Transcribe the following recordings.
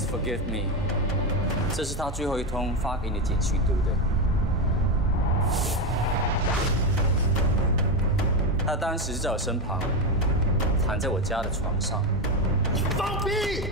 Please forgive me。这是他最后一通发给你的简讯，对不对？他当时在我身旁，躺在我家的床上。你放屁！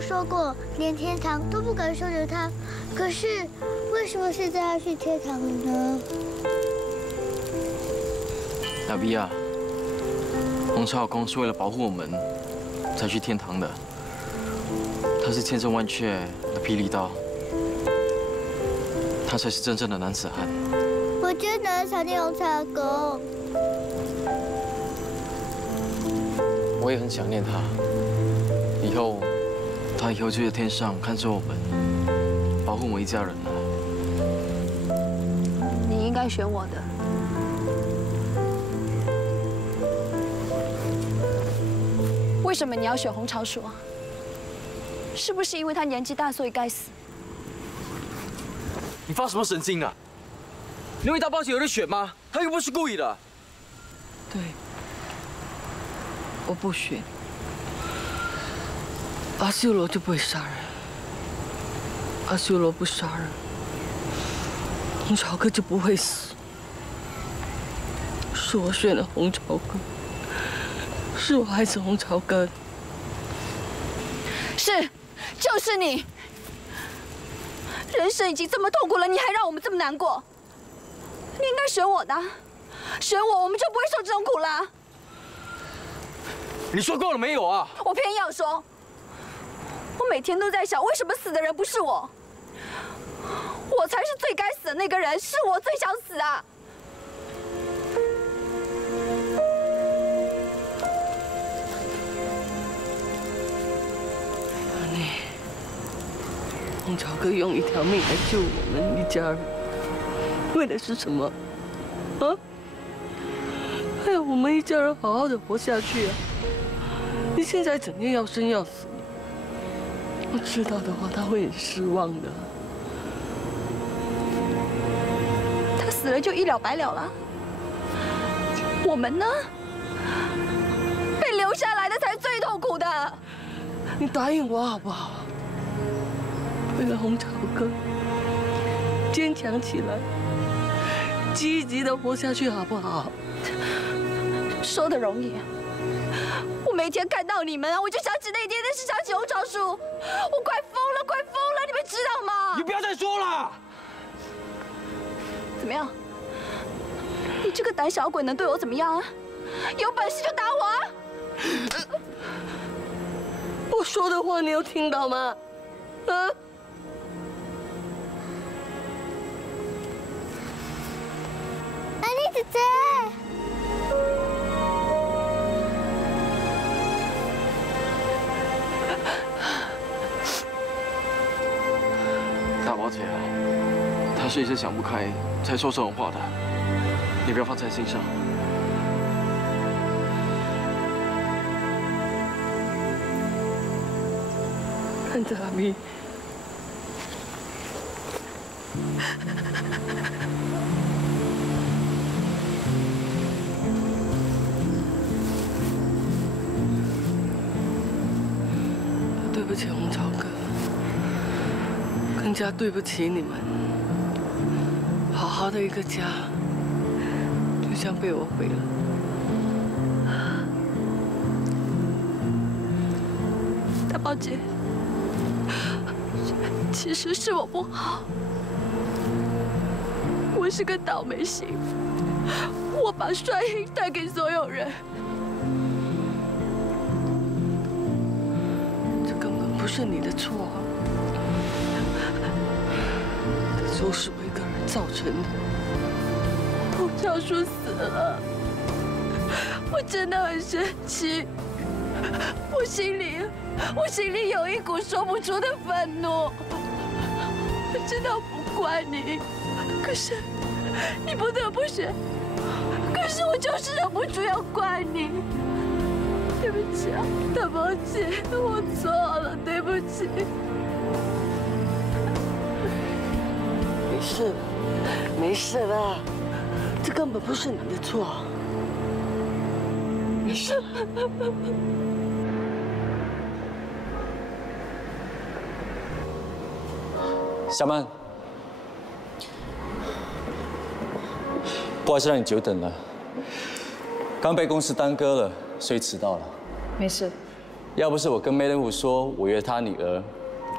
说过，连天堂都不敢收留他，可是为什么现在要去天堂了呢？大 B 啊，洪超公是为了保护我们才去天堂的，他是千真万确的霹雳刀，他才是真正的男子汉。我真的很想念洪超公，我也很想念他，他以后就在天上看着我们，保护我们一家人了。你应该选我的。为什么你要选洪朝叔啊？是不是因为他年纪大，所以该死？你发什么神经啊？你为大包姐有人选吗？他又不是故意的。对，我不选。 阿修罗就不会杀人，阿修罗不杀人，洪朝哥就不会死。是我选了洪朝哥，是我害死洪朝哥。是，就是你。人生已经这么痛苦了，你还让我们这么难过。你应该选我的，选我，我们就不会受这种苦了。你说够了没有啊？我偏要说。 我每天都在想，为什么死的人不是我？我才是最该死的那个人，是我最想死啊！洪朝哥用一条命来救我们一家人，为的是什么？啊？还要我们一家人好好的活下去啊！你现在整天要生要死。 我知道的话，他会很失望的。他死了就一了百了了。我们呢？被留下来的才是最痛苦的。你答应我好不好？为了洪朝哥，坚强起来，积极的活下去好不好？说的容易。 我每天看到你们啊，我就想起那天，但是想起洪朝叔，我快疯了，快疯了！你们知道吗？你不要再说了。怎么样？你这个胆小鬼能对我怎么样啊？有本事就打我啊！我说的话你有听到吗？啊？安妮姐姐。 大宝姐，她是一直想不开才说这种话的，你不要放在心上。看着阿咪，起洪超哥，更加对不起你们。好好的一个家，就这样被我毁了。大宝姐，其实是我不好，我是个倒霉媳妇，我把衰运带给所有人。这根本不是你的错，这都是我一个人造成的。洪少书死了，我真的很生气，我心里有一股说不出的愤怒。我知道不怪你，可是你不得不学。可是我就是忍不住要怪你。对不起啊，大宝姐，我错了，对不起。没事，没事了，这根本不是你的错。没事。小曼，不好意思让你久等了，刚被公司耽搁了，所以迟到了。没事。要不是我跟梅人虎说我约他女儿，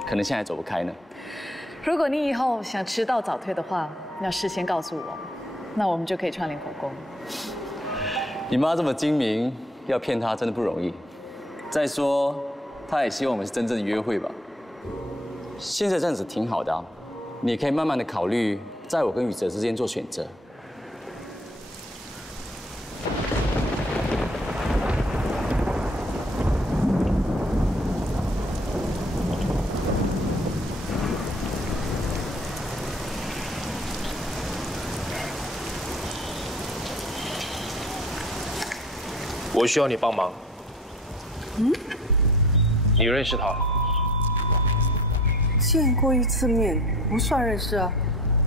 可能现在走不开呢。如果你以后想迟到早退的话，要事先告诉我，那我们就可以串联口供。你妈这么精明，要骗她真的不容易。再说，她也希望我们是真正的约会吧。现在这样子挺好的啊，你可以慢慢的考虑，在我跟宇哲之间做选择。我需要你帮忙。你认识他？见过一次面，不算认识啊。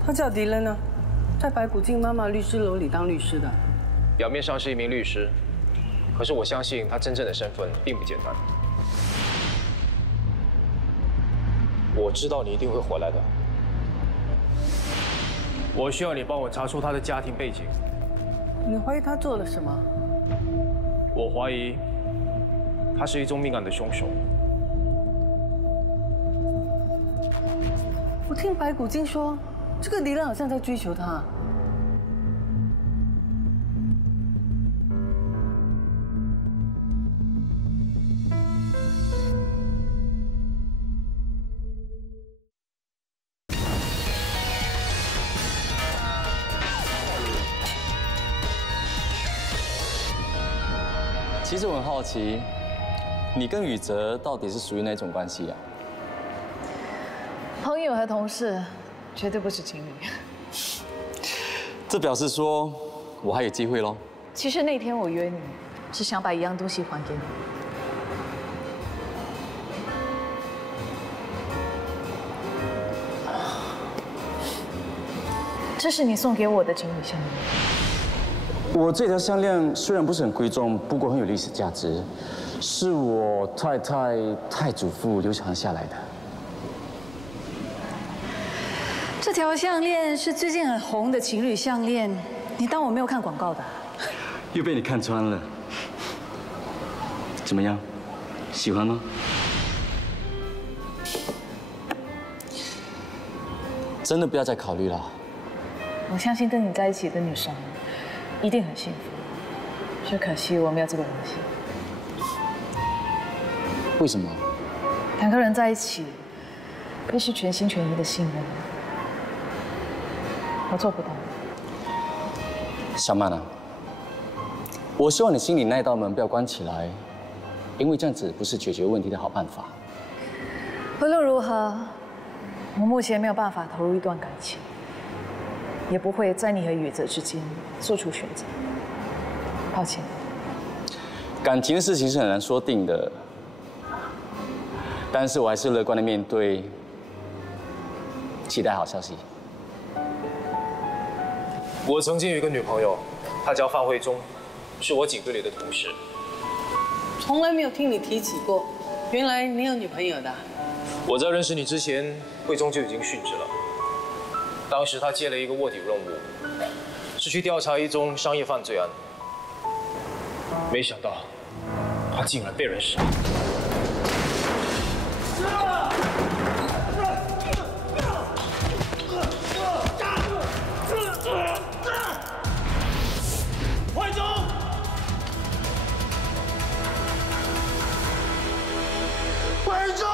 他叫迪伦啊，在白骨精妈妈律师楼里当律师的。表面上是一名律师，可是我相信他真正的身份并不简单。我知道你一定会回来的。我需要你帮我查出他的家庭背景。你怀疑他做了什么？我怀疑他是一宗命案的凶手。我听白骨精说，这个迪伦好像在追求他。其实我很好奇，你跟宇哲到底是属于哪种关系啊？朋友和同事，绝对不是情侣。这表示说我还有机会喽。其实那天我约你，是想把一样东西还给你。这是你送给我的情侣项链。我这条项链虽然不是很贵重，不过很有历史价值，是我太祖父留传下来的。这条项链是最近很红的情侣项链，你当我没有看广告的？又被你看穿了，怎么样？喜欢吗？真的不要再考虑了。我相信跟你在一起的女生一定很幸福，只可惜我没有这个荣幸。为什么？两个人在一起，必须全心全意的信任。我做不到。小曼啊，我希望你心里那道门不要关起来，因为这样子不是解决问题的好办法。无论如何，我目前没有办法投入一段感情，也不会在你和宇哲之间做出选择。抱歉。感情的事情是很难说定的，但是我还是乐观的面对，期待好消息。我曾经有一个女朋友，她叫范慧忠，是我警队里的同事。从来没有听你提起过，原来你有女朋友的。我在认识你之前，慧中就已经殉职了。当时他接了一个卧底任务，是去调查一宗商业犯罪案。没想到，他竟然被人杀。慧中，慧中！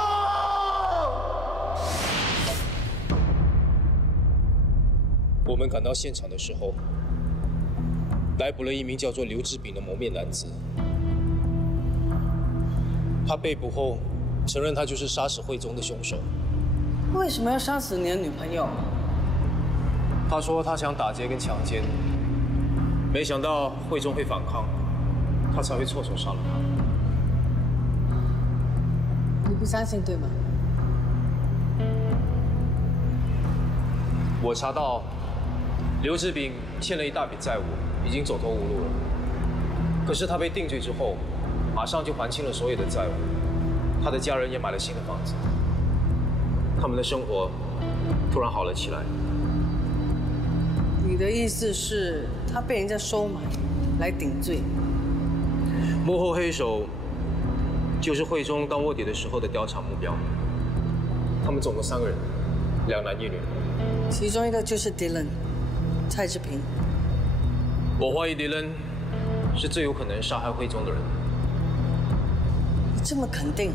我们赶到现场的时候，逮捕了一名叫做刘志炳的蒙面男子。他被捕后承认他就是杀死慧中的凶手。为什么要杀死你的女朋友？他说他想打劫跟强奸，没想到慧中会反抗，他才会错手杀了他。你不相信对吗？我查到刘志炳欠了一大笔债务，已经走投无路了。可是他被定罪之后，马上就还清了所有的债务，他的家人也买了新的房子，他们的生活突然好了起来。你的意思是，他被人家收买来顶罪？幕后黑手就是慧中当卧底的时候的调查目标。他们总共3个人，2男1女。其中一个就是迪伦，蔡志平。我怀疑迪伦是最有可能杀害慧中的人。你这么肯定？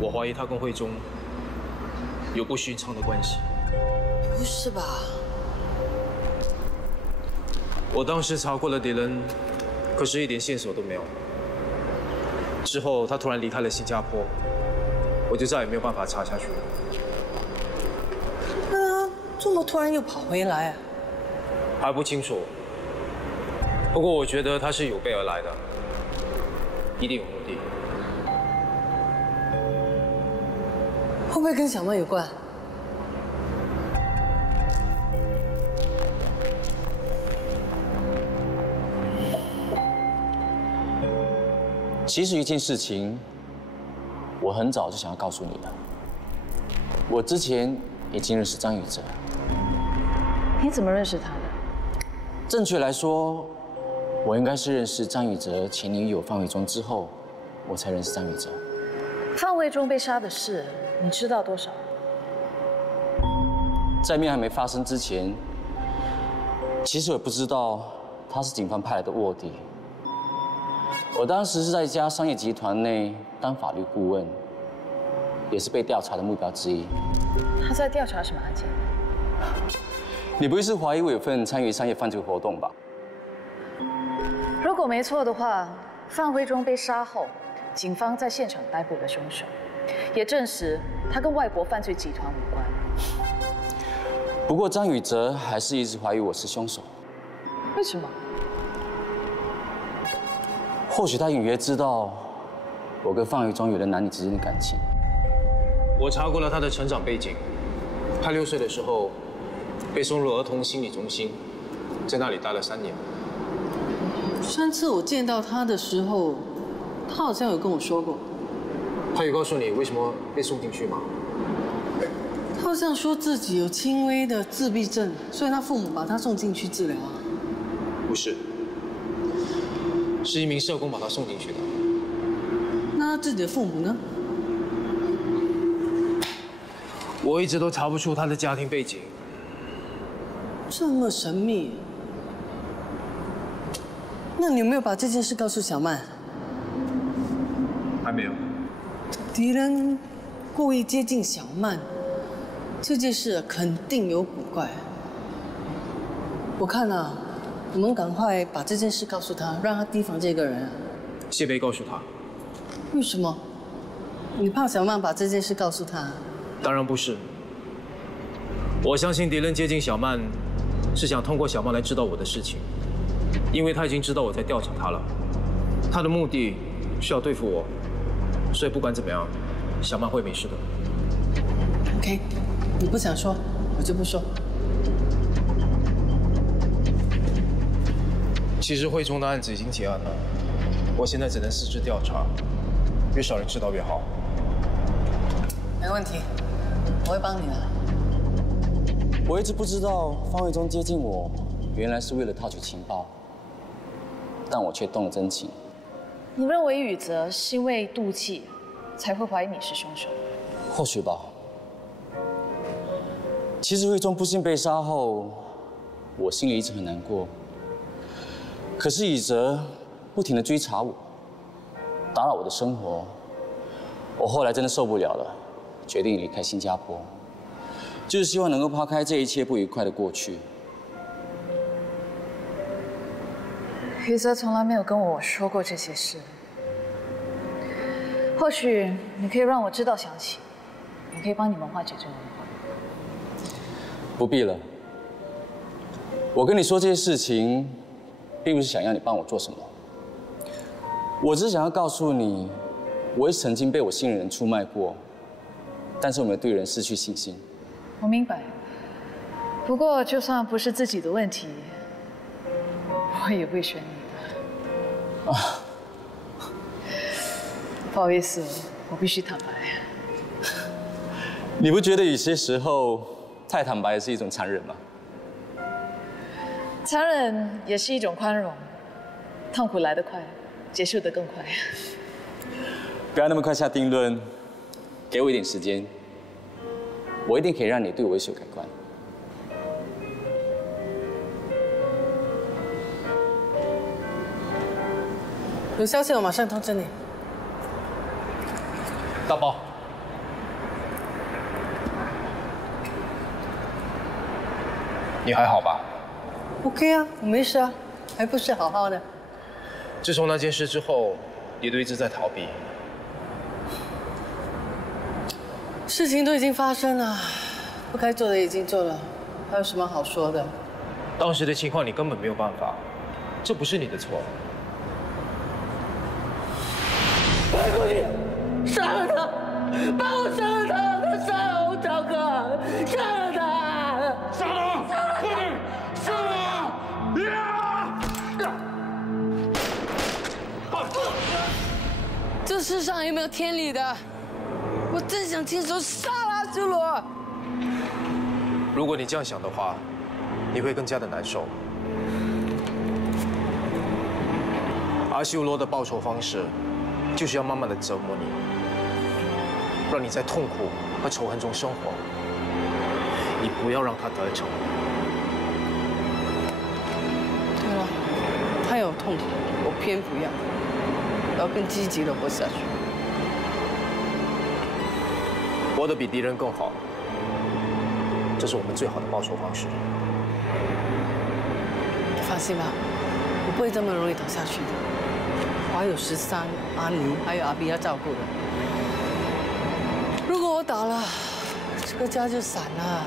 我怀疑他跟慧中有不寻常的关系。不是吧？我当时查过了迪伦，可是一点线索都没有。之后他突然离开了新加坡，我就再也没有办法查下去了。那他这么突然又跑回来啊？还不清楚。不过我觉得他是有备而来的，一定有目的。会不会跟小曼有关？其实一件事情，我很早就想要告诉你的。我之前已经认识张宇哲。你怎么认识他的？正确来说，我应该是认识张宇哲前女友范慧中之后，我才认识张宇哲。范慧中被杀的事，你知道多少？在命案还没发生之前，其实我不知道他是警方派来的卧底。我当时是在一家商业集团内当法律顾问，也是被调查的目标之一。他在调查什么案件？你不会是怀疑我有份参与商业犯罪活动吧？如果没错的话，范慧中被杀后，警方在现场逮捕了凶手，也证实他跟外国犯罪集团无关。不过张宇哲还是一直怀疑我是凶手。为什么？或许他隐约知道我跟范慧中有了男女之间的感情。我查过了他的成长背景，他6岁的时候被送入儿童心理中心，在那里待了3年。上次我见到他的时候，他好像有跟我说过。他有告诉你为什么被送进去吗？他好像说自己有轻微的自闭症，所以他父母把他送进去治疗啊。不是，是一名社工把他送进去的。那他自己的父母呢？我一直都查不出他的家庭背景。这么神秘。那你有没有把这件事告诉小曼？还没有。敌人故意接近小曼，这件事肯定有古怪。我看啊，我们赶快把这件事告诉他，让他提防这个人。谢贝告诉他。为什么？你怕小曼把这件事告诉他？当然不是。我相信敌人接近小曼，是想通过小曼来知道我的事情，因为他已经知道我在调查他了。他的目的是要对付我，所以不管怎么样，小曼会没事的。OK， 你不想说，我就不说。其实慧中的案子已经结案了，我现在只能私自调查，越少人知道越好。没问题，我会帮你的。我一直不知道方伟忠接近我，原来是为了套取情报，但我却动了真情。你认为宇泽是因为妒忌，才会怀疑你是凶手？或许吧。其实慧忠不幸被杀后，我心里一直很难过。可是宇泽不停地追查我，打扰我的生活，我后来真的受不了了，决定离开新加坡。就是希望能够抛开这一切不愉快的过去。宇泽从来没有跟我说过这些事，或许你可以让我知道详情，也可以帮你们化解这个误会。不必了，我跟你说这些事情，并不是想要你帮我做什么，我只是想要告诉你，我也曾经被我信任的人出卖过，但是我没有对人失去信心。我明白，不过就算不是自己的问题，我也会选你的。啊，不好意思，我必须坦白。你不觉得有些时候太坦白是一种残忍吗？残忍也是一种宽容，痛苦来得快，结束得更快。不要那么快下定论，给我一点时间。我一定可以让你对我有所改观。有消息我马上通知你。大包，你还好吧 OK 啊，我没事啊，还不是好好的。自从那件事之后，你都一直在逃避。事情都已经发生了，不该做的已经做了，还有什么好说的？当时的情况你根本没有办法，这不是你的错。白姑娘，杀了他！帮我杀了他！他杀了洪朝哥，杀了他！杀他！快点！杀他！这世上有没有天理的？我真想亲手杀了阿修罗。如果你这样想的话，你会更加的难受。阿修罗的报仇方式，就是要慢慢的折磨你，让你在痛苦和仇恨中生活。你不要让他得逞。对了，他有痛苦，我偏不要，我要更积极的活下去。活得比敌人更好，这是我们最好的报仇方式。放心吧，我不会这么容易倒下去的。我还有13、阿尼还有阿比要照顾的。如果我倒了，这个家就散了。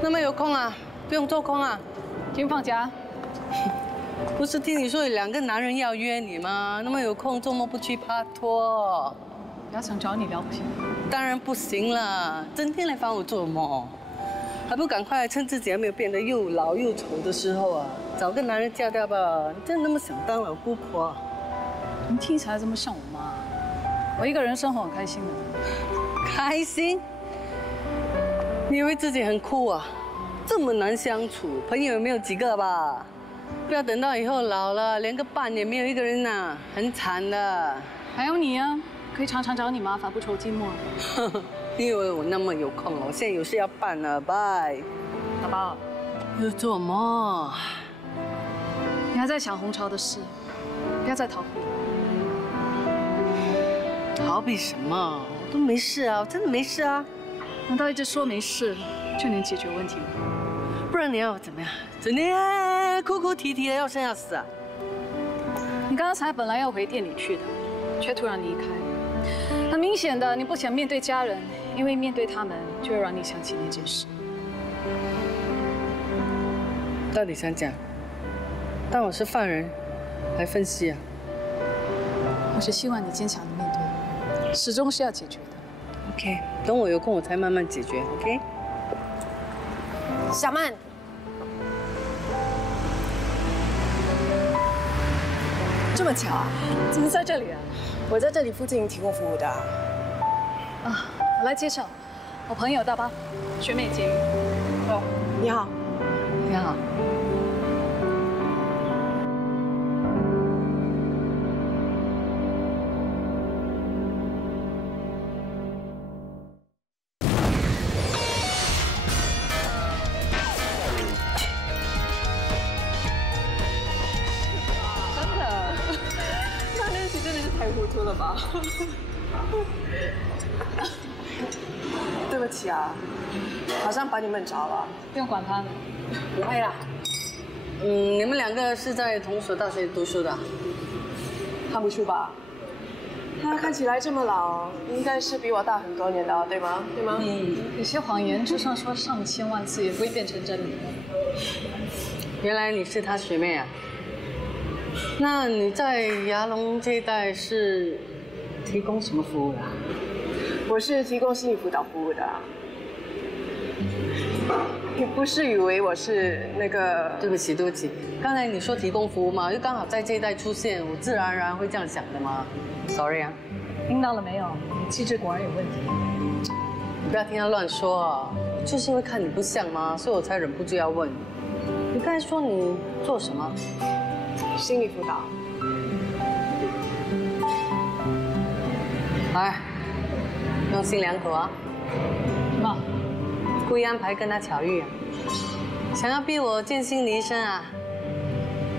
那么有空啊，不用做工啊。今天放假。不是听你说有2个男人要约你吗？那么有空，周末不去拍拖？要想找你了不起？当然不行了，整天来烦我做什么？还不赶快趁自己还没有变得又老又丑的时候啊，找个男人嫁掉吧！你真的那么想当老姑婆？你听起来这么像我妈。我一个人生活很开心的。开心？你以为自己很酷啊？这么难相处，朋友也没有几个吧？不要等到以后老了，连个伴也没有一个人呐，很惨的。还有你啊，可以常常找你麻烦，不愁寂寞。你以为我那么有空哦？我现在有事要办了，拜。宝宝，又做梦？你还在想红潮的事，不要再逃避。逃避什么？我都没事啊，我真的没事啊。难道一直说没事就能解决问题吗？不然你要我怎么样？整天哭哭啼啼的，要生要死啊？你刚才本来要回店里去的，却突然离开。很明显的，你不想面对家人，因为面对他们就会让你想起那件事。到底想讲？当我是犯人，来分析啊？我是希望你坚强的面对，始终是要解决的。OK， 等我有空我才慢慢解决。OK。小曼，这么巧啊？怎么在这里啊？我在这里附近提供服务的。啊，我来介绍，我朋友大巴，学妹金。哦，你好。你好。对不起啊，好像把你们着了。不用管他们。不会啦。你们两个是在同所大学读书的？看不出吧？他看起来这么老，应该是比我大很多年的，对吗？对吗？有些谎言就算说上千万次，也不会变成真理的。原来你是他学妹啊？那你在牙龙这一带是提供什么服务的？我是提供心理辅导服务的。你不是以为我是那个？对不起，对不起，刚才你说提供服务嘛，又刚好在这一带出现，我自然而然会这样想的嘛。Sorry 啊。听到了没有？你气质果然有问题。你不要听他乱说啊！就是因为看你不像嘛，所以我才忍不住要问。你刚才说你做什么？心理辅导。来，用心良苦啊！妈，故意安排跟他巧遇啊，想要逼我见心离身啊？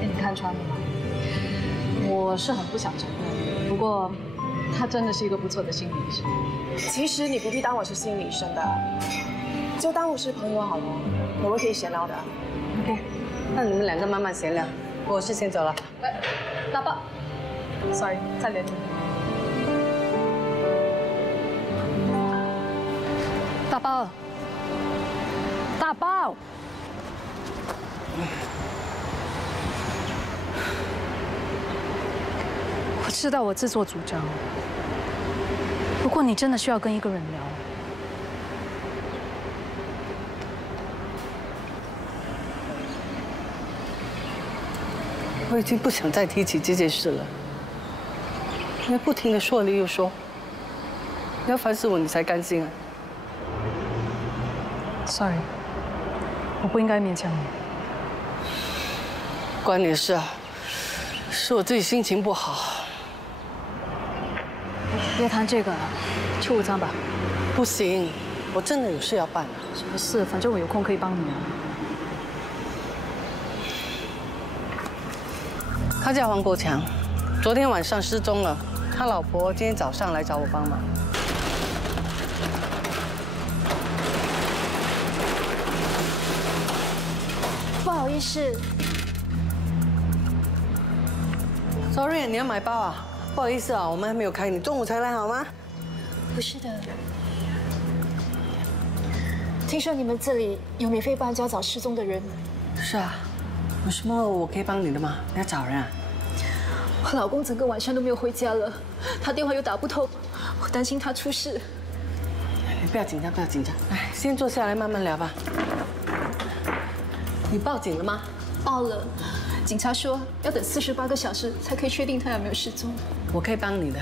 被你看穿了吗？我是很不想承认，不过他真的是一个不错的心理医生。其实你不必当我是心理医生的，就当我是朋友好了，我们可以闲聊的。OK， 那你们两个慢慢闲聊，我是先走了。大爸 ，Sorry， 再联系。大包，大包。我知道我自作主张，不过你真的需要跟一个人聊。我已经不想再提起这件事了，因为不停的说了又说，你要烦死我你才甘心啊。Sorry， 我不应该勉强你。关你的事啊，是我自己心情不好。别谈这个了，去午餐吧。不行，我真的有事要办啊。什么事？反正我有空可以帮你啊。他叫黄国强，昨天晚上失踪了，他老婆今天早上来找我帮忙。不好意思。Sorry， 你要买包啊？不好意思啊，我们还没有开，你中午才来好吗？不是的。听说你们这里有免费帮人家找失踪的人。是啊，有什么我可以帮你的吗？你要找人啊？我老公整个晚上都没有回家了，他电话又打不通，我担心他出事。你不要紧张，不要紧张，来，先坐下来慢慢聊吧。你报警了吗？报了，警察说要等48个小时才可以确定他有没有失踪。我可以帮你的，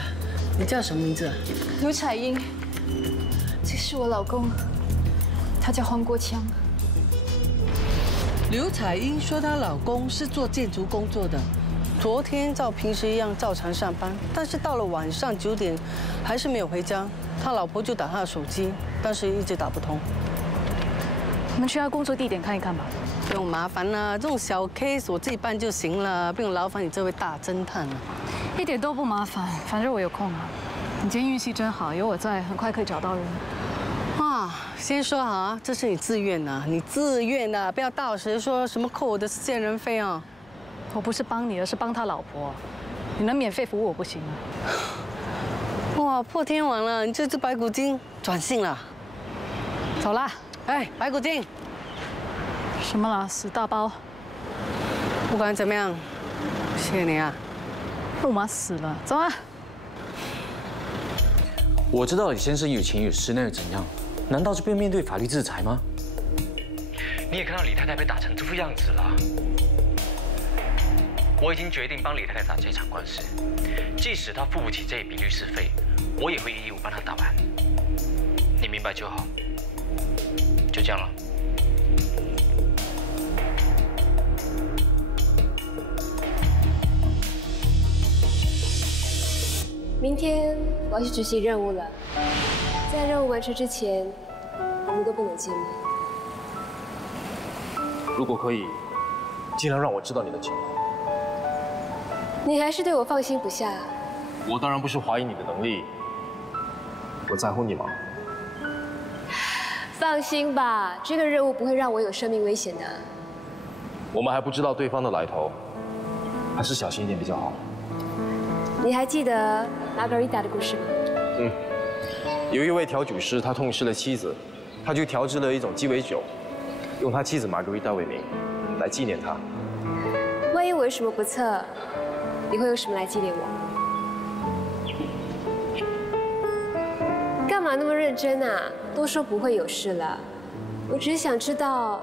你叫什么名字？刘彩英，这是我老公，他叫黄国强。刘彩英说她老公是做建筑工作的，昨天照平时一样照常上班，但是到了晚上9点还是没有回家，他老婆就打他的手机，但是一直打不通。我们去他工作地点看一看吧。不用麻烦了，这种小 case 我自己办就行了，不用劳烦你这位大侦探了。一点都不麻烦，反正我有空啊。你今天运气真好，有我在，很快可以找到人。啊，先说好啊，这是你自愿的，你自愿的，不要到时说什么扣我的私人费啊。我不是帮你，而是帮他老婆。你能免费服务我不行吗？哇，破天王了，你这只白骨精转性了。走啦。哎，白骨精。 什么啦？死大包！不管怎么样，谢谢你啊。驸马死了，走啊！我知道李先生有钱有势，那又怎样？难道就不用面对法律制裁吗？你也看到李太太被打成这副样子了。我已经决定帮李太太打这场官司，即使她付不起这一笔律师费，我也会义务帮她打完。你明白就好。就这样了。 明天我要去执行任务了，在任务完成之前，我们都不能见面。如果可以，尽量让我知道你的情况。你还是对我放心不下。我当然不是怀疑你的能力，我在乎你嘛。放心吧，这个任务不会让我有生命危险的。我们还不知道对方的来头，还是小心一点比较好。 你还记得玛格丽达的故事吗？嗯，有一位调酒师，他痛失了妻子，他就调制了一种鸡尾酒，用他妻子玛格丽达为名，来纪念他。万一我有什么不测，你会用什么来纪念我？干嘛那么认真啊？都说不会有事了，我只是想知道，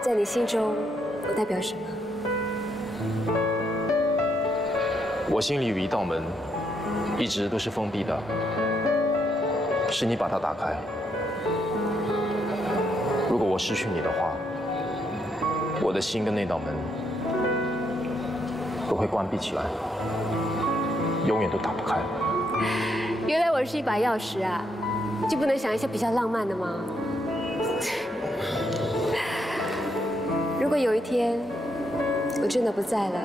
在你心中我代表什么。 我心里有一道门，一直都是封闭的，是你把它打开。如果我失去你的话，我的心跟那道门都会关闭起来，永远都打不开。原来我是一把钥匙啊，就不能想一些比较浪漫的吗？如果有一天我真的不在了。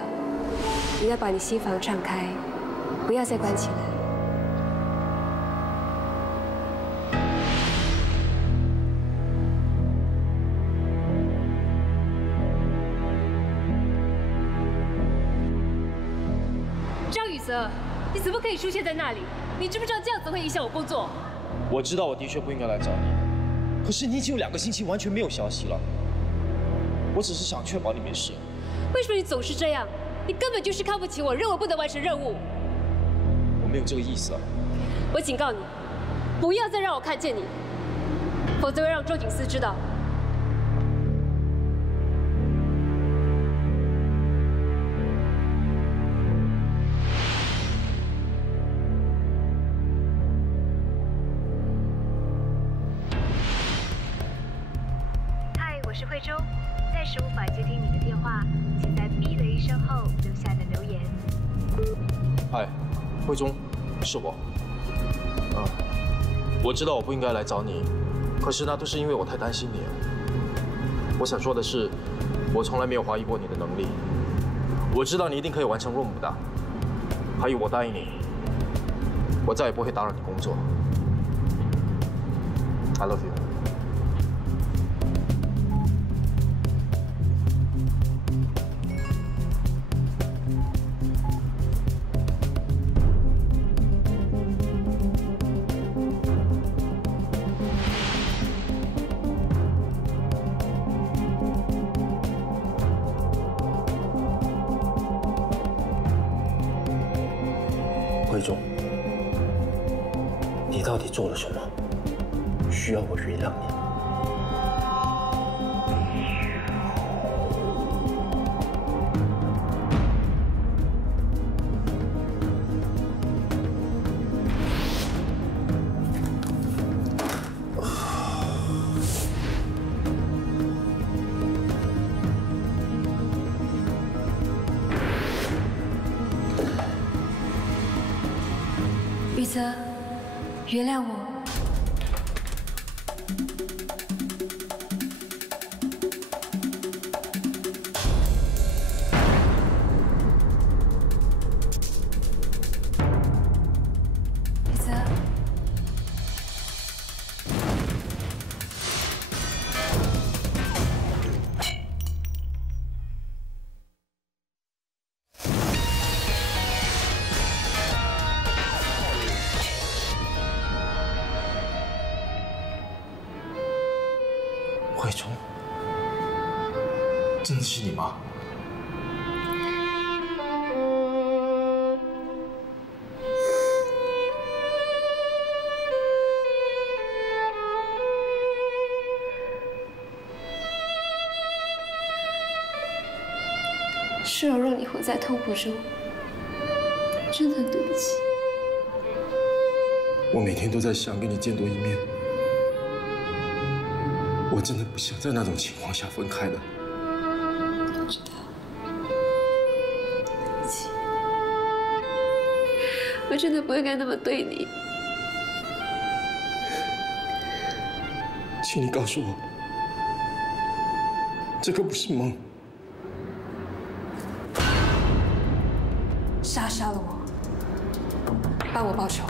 你要把你心房敞开，不要再关起来。张雨泽，你怎么可以出现在那里？你知不知道这样子会影响我工作？我知道我的确不应该来找你，可是你已经有2个星期完全没有消息了。我只是想确保你没事。为什么你总是这样？ 你根本就是看不起我，认为不能完成任务。我没有这个意思啊！我警告你，不要再让我看见你，否则会让周景思知道。嗨，我是慧州，暂时无法接听你的电话，请在 B 的一声后留下的留言。嗨，慧中，是我。我知道我不应该来找你，可是那都是因为我太担心你了。我想说的是，我从来没有怀疑过你的能力。我知道你一定可以完成任务的。还有，我答应你，我再也不会打扰你工作。I love you。 慧中，你到底做了什么？需要我原谅你？雨泽，原谅我。真的是你吗？是我让你活在痛苦中，真的很对不起。我每天都在想跟你见多一面，我真的不想在那种情况下分开的。我知道，对不起，我真的不应该那么对你。请你告诉我，这个不是梦。莎杀了我，帮我报仇。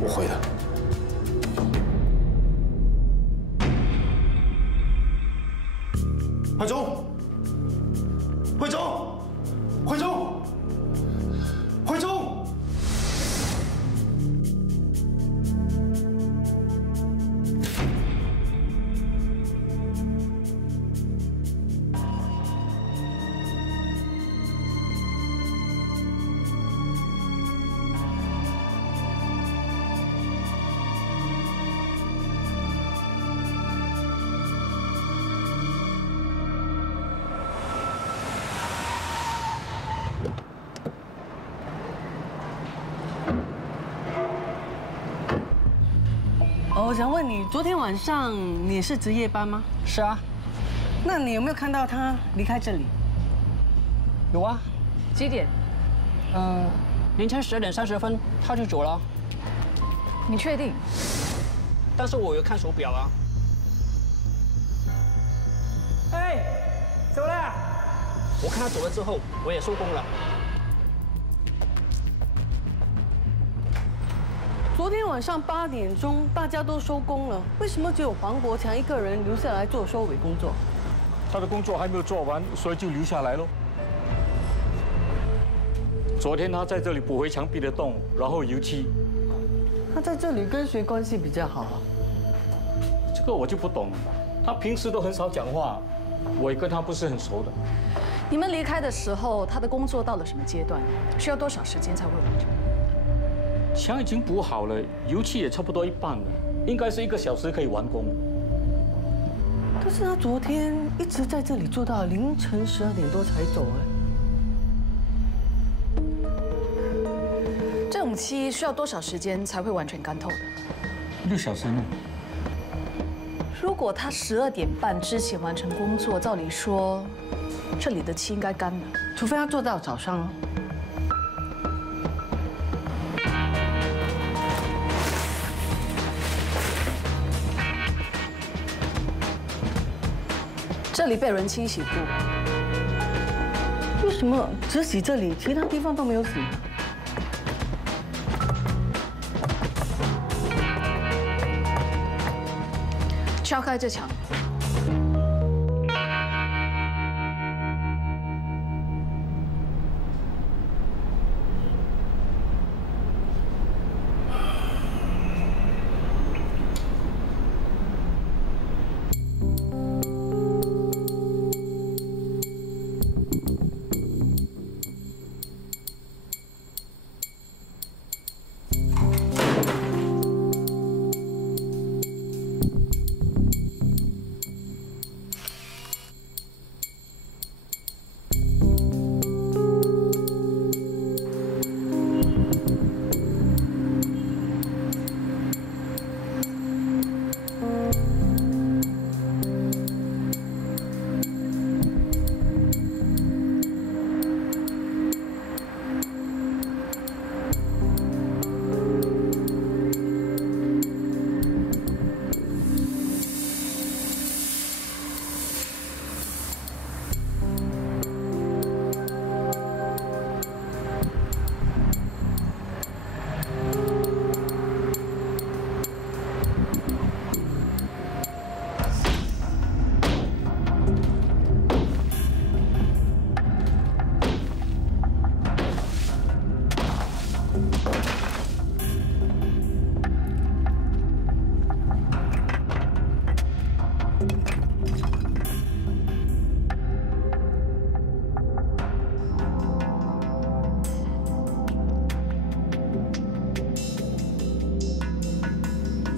我会的。慧中，慧中，慧中，慧中。我想问你，昨天晚上你是值夜班吗？是啊。那你有没有看到他离开这里？有啊。几点？凌晨10点30分他就走了。你确定？但是我有看手表啊。哎，走了。我看他走了之后，我也收工了。昨天晚上8点钟，大家都收工了，为什么只有黄国强一个人留下来做收尾工作？他的工作还没有做完，所以就留下来了。昨天他在这里补回墙壁的洞，然后油漆。他在这里跟谁关系比较好啊？这个我就不懂了。他平时都很少讲话，我也跟他不是很熟的。你们离开的时候，他的工作到了什么阶段？需要多少时间才会完成？墙已经补好了，油漆也差不多一半了，应该是1个小时可以完工。但是他昨天一直在这里做到凌晨12点多才走哎。这种漆需要多少时间才会完全干透的？6小时呢。如果他12点半之前完成工作，照理说，这里的漆应该干了，除非他做到早上哦。这里被人清洗过，为什么只洗这里，其他地方都没有洗？敲开这墙。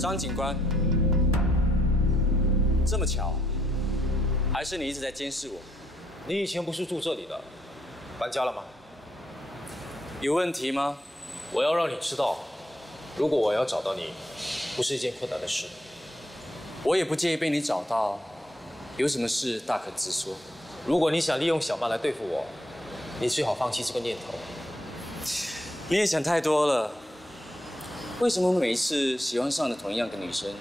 张警官，这么巧，还是你一直在监视我？你以前不是住这里的，搬家了吗？有问题吗？我要让你知道，如果我要找到你，不是一件困难的事。我也不介意被你找到，有什么事大可直说。如果你想利用小曼来对付我，你最好放弃这个念头。你也想太多了。为什么每一次喜欢上的同样的女生？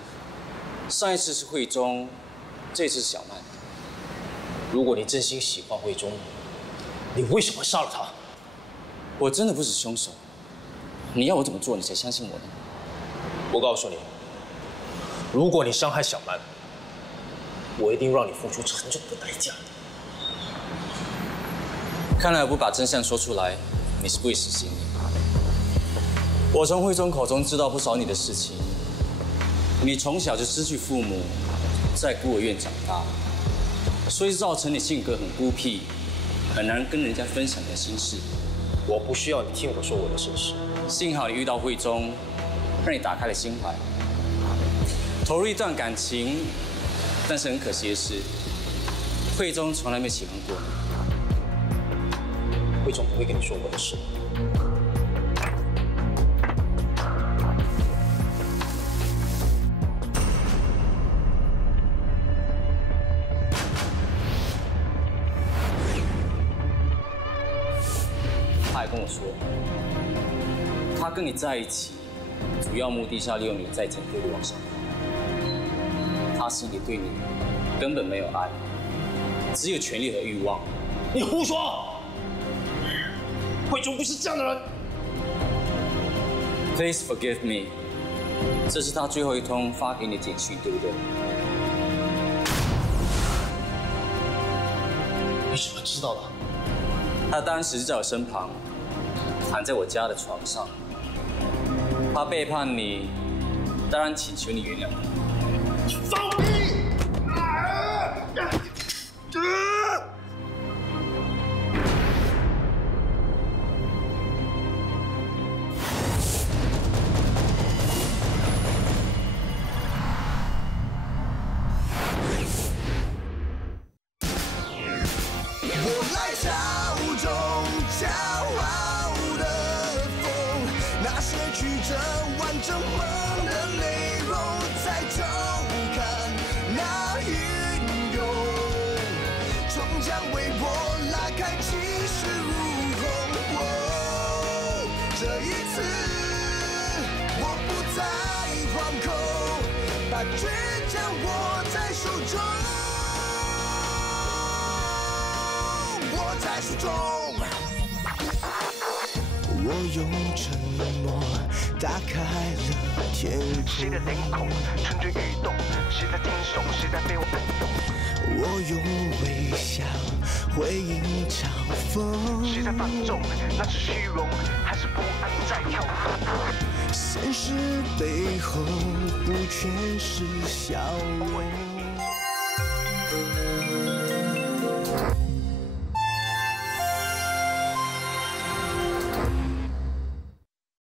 上一次是慧中，这次是小曼。如果你真心喜欢慧中，你为什么杀了她？我真的不是凶手。你要我怎么做，你才相信我呢？我告诉你，如果你伤害小曼，我一定让你付出沉重的代价。看来我不把真相说出来，你是不会死心的。我从慧中口中知道不少你的事情。你从小就失去父母，在孤儿院长大，所以造成你性格很孤僻，很难跟人家分享你的心事。我不需要你听我说我的身世。幸好你遇到慧中，让你打开了心怀，投入一段感情。但是很可惜的是，慧中从来没喜欢过你。慧中不会跟你说我的事。他还跟我说，他跟你在一起，主要目的是要利用你在前推路往上爬。他心里对你根本没有爱，只有权力和欲望。你胡说！慧中不是这样的人。Please forgive me。这是他最后一通发给你的简讯，对不对？你怎么知道的？他当时就在我身旁，躺在我家的床上。他背叛你，当然请求你原谅他。放屁！倔强握在手中，握在手中。我用沉默打开了天空。谁的脸孔蠢蠢欲动？谁在听颂？谁在被我感动？我用微笑回应嘲讽。谁在放纵？那是虚荣，还是不安在跳动？现实背后不全是笑容。